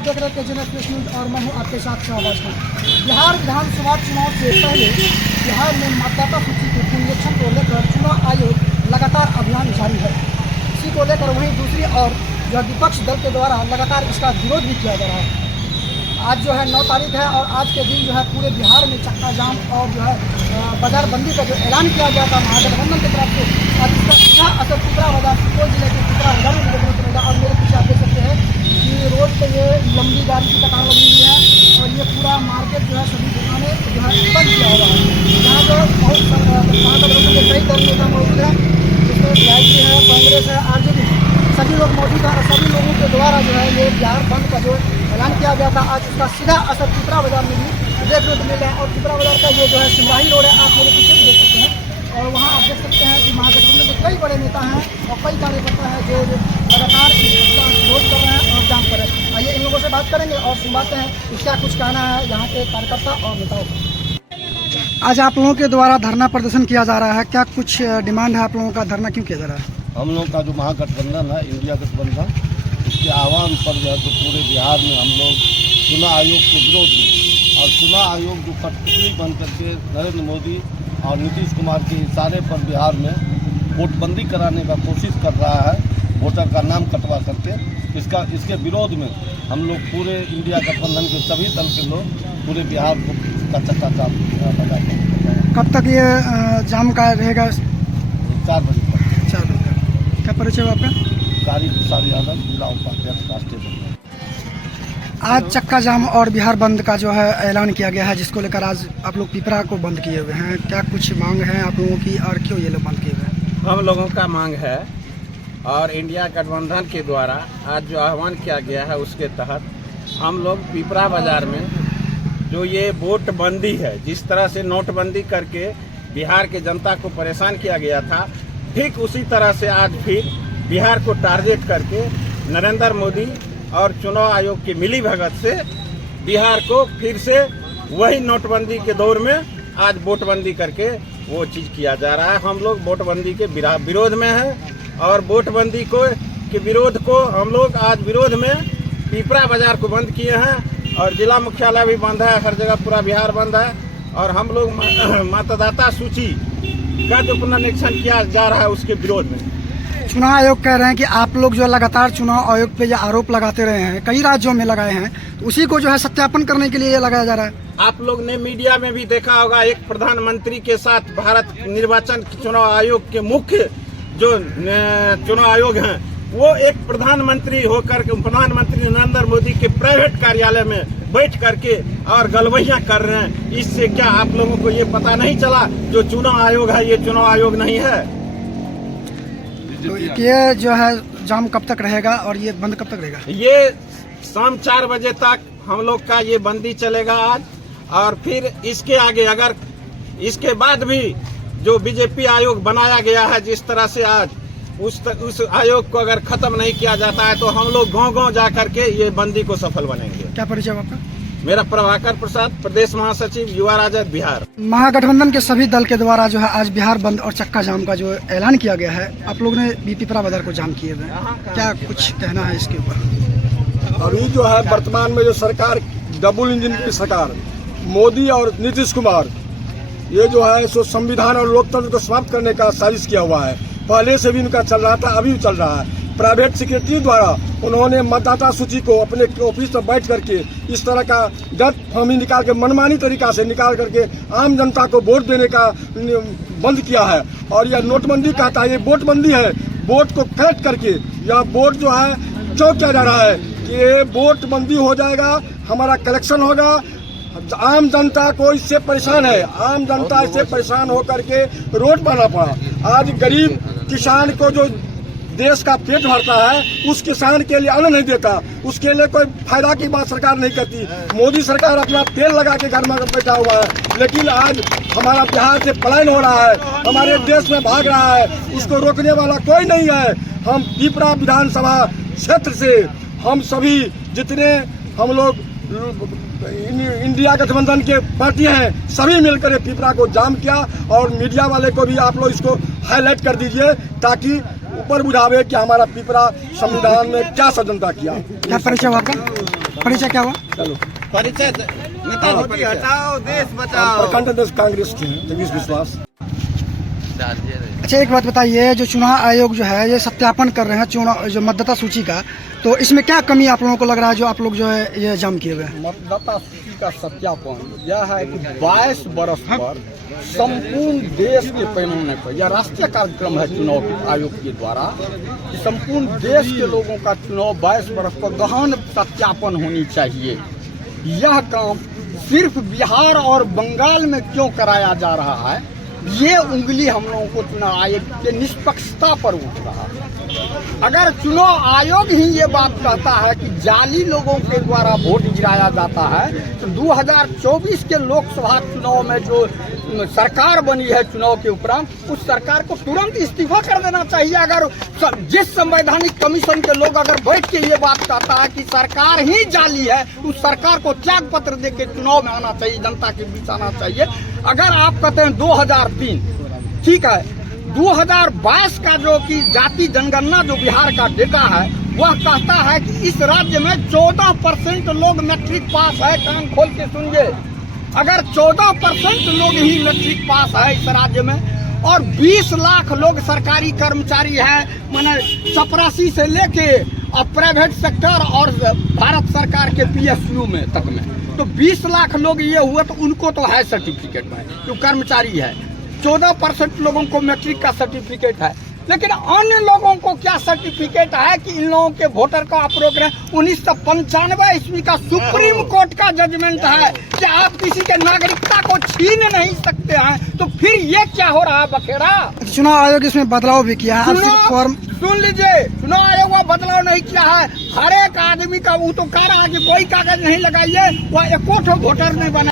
आप देख रहे हैं केजीएन एक्सप्रेस न्यूज और मैं हूं आपके साथ शाहबाज खान। बिहार विधानसभा चुनाव से पहले बिहार में मतदाता सूची के पुनरीक्षण को लेकर चुनाव आयोग लगातार अभियान जारी है। इसी को लेकर वहीं दूसरी ओर जो विपक्ष दल के द्वारा लगातार इसका विरोध भी किया जा रहा है। आज जो है 9 तारीख है और आज के दिन जो है पूरे बिहार में चक्का जाम और जो है बाजार बंदी का जो ऐलान किया गया था महागठबंधन की तरफ से, आज इसका सीधा असर पिपरा बाजार सुपौल जिले के पिपरा बाजार में देखने को मिला। और मेरे पीछे आप देख सकते हैं कि रोड पे ये लंबी गाड़ी की कतार लगी हुई है और ये पूरा मार्केट जो है सभी दुकानें जो है बंद किया हुआ है। यहाँ जो बहुत महागठबंधन के कई दल नेता मौजूद है, जिसमें बीजेपी है, कांग्रेस है, आरजेडी, सभी लोग मौजूद हैं और सभी लोगों के द्वारा जो है ये बिहार बंद का जो ऐलान किया गया था, आज उसका सीधा असर पिपरा बाजार में भी देखने को मिल रहा है। और पिपरा बाजार का ये जो है सिमराही रोड है, आप मेरे पीछे भी देख सकते हैं। और वहाँ आप देख सकते हैं कि महागठबंधन के कई बड़े नेता हैं और कई कार्यकर्ता हैं जो लगातार इसका विरोध कर रहे हैं और जाम कर रहे हैं। आइए इन लोगों से बात करेंगे और सुनवाते हैं इसका कुछ कहना है यहाँ के कार्यकर्ता और नेताओं को। आज आप लोगों के द्वारा धरना प्रदर्शन किया जा रहा है, क्या कुछ डिमांड है आप लोगों का? धरना क्यों किया जा रहा है? हम लोग का जो महागठबंधन है, इंडिया गठबंधन, इसके आह्वान पर जो है तो पूरे बिहार में हम लोग चुनाव आयोग के विरोध में और चुनाव आयोग जो कठपुतली बन करके नरेंद्र मोदी और नीतीश कुमार के इशारे पर बिहार में वोटबंदी कराने का कोशिश कर रहा है, वोटर का नाम कटवा करके, इसके विरोध में हम लोग पूरे इंडिया गठबंधन के सभी दल के लोग पूरे बिहार का चक्का जाम लगा। कब तक ये जाम का रहेगा? 4 बजे तक। 4 बजे तक। क्या परिचय है आपका? कारी प्रसाद यादव, जिला उपाध्यक्ष, राष्ट्रीय। आज चक्का जाम और बिहार बंद का जो है ऐलान किया गया है, जिसको लेकर आज आप लोग पिपरा को बंद किए हुए हैं। क्या कुछ मांग है आप लोगों की और क्यों ये लोग बंद किए हुए हैं? हम लोगों का मांग है और इंडिया गठबंधन के द्वारा आज जो आह्वान किया गया है उसके तहत हम लोग पिपरा बाजार में जो ये वोट बंदी है, जिस तरह से नोटबंदी करके बिहार के जनता को परेशान किया गया था, ठीक उसी तरह से आज फिर बिहार को टारगेट करके नरेंद्र मोदी और चुनाव आयोग की मिली भगत से बिहार को फिर से वही नोटबंदी के दौर में आज वोटबंदी करके वो चीज किया जा रहा है। हम लोग वोटबंदी के विरोध में हैं और वोटबंदी के विरोध को हम लोग आज विरोध में पिपरा बाजार को बंद किए हैं और जिला मुख्यालय भी बंद है, हर जगह पूरा बिहार बंद है। और हम लोग मतदाता सूची का जो पुनरीक्षण किया जा रहा है उसके विरोध में। चुनाव आयोग कह रहे हैं कि आप लोग जो लगातार चुनाव आयोग पे ये आरोप लगाते रहे हैं, कई राज्यों में लगाए हैं, तो उसी को जो है सत्यापन करने के लिए ये लगाया जा रहा है। आप लोग ने मीडिया में भी देखा होगा, एक प्रधानमंत्री के साथ भारत निर्वाचन चुनाव आयोग के मुख्य जो चुनाव आयोग हैं, वो एक प्रधानमंत्री होकर के प्रधानमंत्री नरेंद्र मोदी के प्राइवेट कार्यालय में बैठ करके और गलवैयां कर रहे हैं। इससे क्या आप लोगों को ये पता नहीं चला जो चुनाव आयोग है ये चुनाव आयोग नहीं है? तो ये जो है जाम कब तक रहेगा और ये बंद कब तक रहेगा? ये शाम 4 बजे तक हम लोग का ये बंदी चलेगा आज। और फिर इसके आगे अगर इसके बाद भी जो बीजेपी आयोग बनाया गया है, जिस तरह से आज उस आयोग को अगर खत्म नहीं किया जाता है तो हम लोग गांव-गांव जा करके ये बंदी को सफल बनेंगे। क्या परिचय आपका? मेरा प्रभाकर प्रसाद, प्रदेश महासचिव, युवा राजद, बिहार। महागठबंधन के सभी दल के द्वारा जो है आज बिहार बंद और चक्का जाम का जो ऐलान किया गया है, आप लोगों ने भी पिपरा बाजार को जाम किए हुए हैं, क्या कुछ कहना है इसके ऊपर? अभी जो है वर्तमान में जो सरकार डबल इंजन की सरकार मोदी और नीतीश कुमार, ये जो है सो संविधान और लोकतंत्र को समाप्त करने का साजिश किया हुआ है। पहले से भी इनका चल रहा था, अभी भी चल रहा है। प्राइवेट सेक्रेटरी द्वारा उन्होंने मतदाता सूची को अपने ऑफिस पर बैठ करके इस तरह का गलत फहमी निकाल के मनमानी तरीका से निकाल करके आम जनता को वोट देने का बंद किया है। और यह नोटबंदी कहता है, ये वोटबंदी है। वोट को कलेक्ट करके यह वोट जो है क्यों किया जा रहा है कि ये वोट बंदी हो जाएगा, हमारा कलेक्शन होगा। आम जनता को इससे परेशान है, आम जनता इससे परेशान होकर के रोड बना पड़ा। आज गरीब किसान को जो देश का पेट भरता है, उस किसान के लिए अन्न नहीं देता, उसके लिए कोई फायदा की बात सरकार नहीं करती। मोदी सरकार अपना तेल लगा के घर में बैठा हुआ है, लेकिन आज हमारा बिहार से पलायन हो रहा है, हमारे देश में भाग रहा है, उसको रोकने वाला कोई नहीं है। हम पिपरा विधानसभा क्षेत्र से हम सभी जितने हम लोग इंडिया गठबंधन के पार्टी हैं, सभी मिलकर पिपरा को जाम किया। और मीडिया वाले को भी आप लोग इसको हाईलाइट कर दीजिए ताकि ऊपर बुझावे कि हमारा पिपरा संविधान में क्या षड्यंत्र किया। क्या परिचय आपका? परिचय क्या हुआ? चलो परिचय नेता जी परिचय। हटाओ, देश बचाओ। प्रखंड अध्यक्ष कांग्रेस के हैं, जगदीश विश्वास। अच्छा, एक बात बताइए, जो चुनाव आयोग जो है ये सत्यापन कर रहे हैं चुनाव जो मतदाता सूची का, तो इसमें क्या कमी आप लोगों को लग रहा है जो आप लोग जो है ये जाम किए हुए हैं? मतदाता सूची का सत्यापन यह है कि 22 वर्ष पर संपूर्ण देश के पैमाने पर यह राष्ट्रीय कार्यक्रम है चुनाव आयोग के द्वारा कि संपूर्ण देश के लोगों का चुनाव 22 वर्ष पर गहन सत्यापन होनी चाहिए। यह काम सिर्फ बिहार और बंगाल में क्यों कराया जा रहा है, ये उंगली हम लोगों को चुनाव आयोग के निष्पक्षता पर उठ रहा है। अगर चुनाव आयोग ही ये बात कहता है कि जाली लोगों के द्वारा वोट गिराया जाता है, तो 2024 के लोकसभा चुनाव में जो सरकार बनी है चुनाव के उपरांत, उस सरकार को तुरंत इस्तीफा कर देना चाहिए। अगर जिस संवैधानिक कमीशन के लोग अगर बैठ के ये बात कहता है कि सरकार ही जाली है, उस सरकार को त्याग पत्र दे के चुनाव में आना चाहिए, जनता के बीच आना चाहिए। अगर आप कहते हैं 2003, ठीक है, 2022 का जो कि जाति जनगणना जो बिहार का डेटा है वह कहता है कि इस राज्य में 14% लोग मैट्रिक पास है। कान खोल के सुनिए, अगर 14% लोग ही मैट्रिक पास है इस राज्य में और 20 लाख लोग सरकारी कर्मचारी है, माने चपरासी से लेके और प्राइवेट सेक्टर और भारत सरकार के PSU में तक में, तो 20 लाख लोग ये हुए तो उनको तो है सर्टिफिकेट में, जो कर्मचारी है। 14% लोगों को मैट्रिक का सर्टिफिकेट है, लेकिन अन्य लोगों को क्या सर्टिफिकेट है कि इन लोगों के वोटर का आप रोक रहे हैं। 1995 ईस्वी का सुप्रीम कोर्ट का जजमेंट है कि आप किसी के नागरिकता को छीन नहीं सकते हैं, तो फिर ये क्या हो रहा है बखेड़ा? चुनाव आयोग इसमें बदलाव भी किया है। फॉर्म सुन लीजिए, चुनाव आयोग वो बदलाव नहीं किया है। हर एक आदमी का वो तो कह रहा है कि कोई कागज नहीं लगाइए, वह एको वोटर नहीं बना।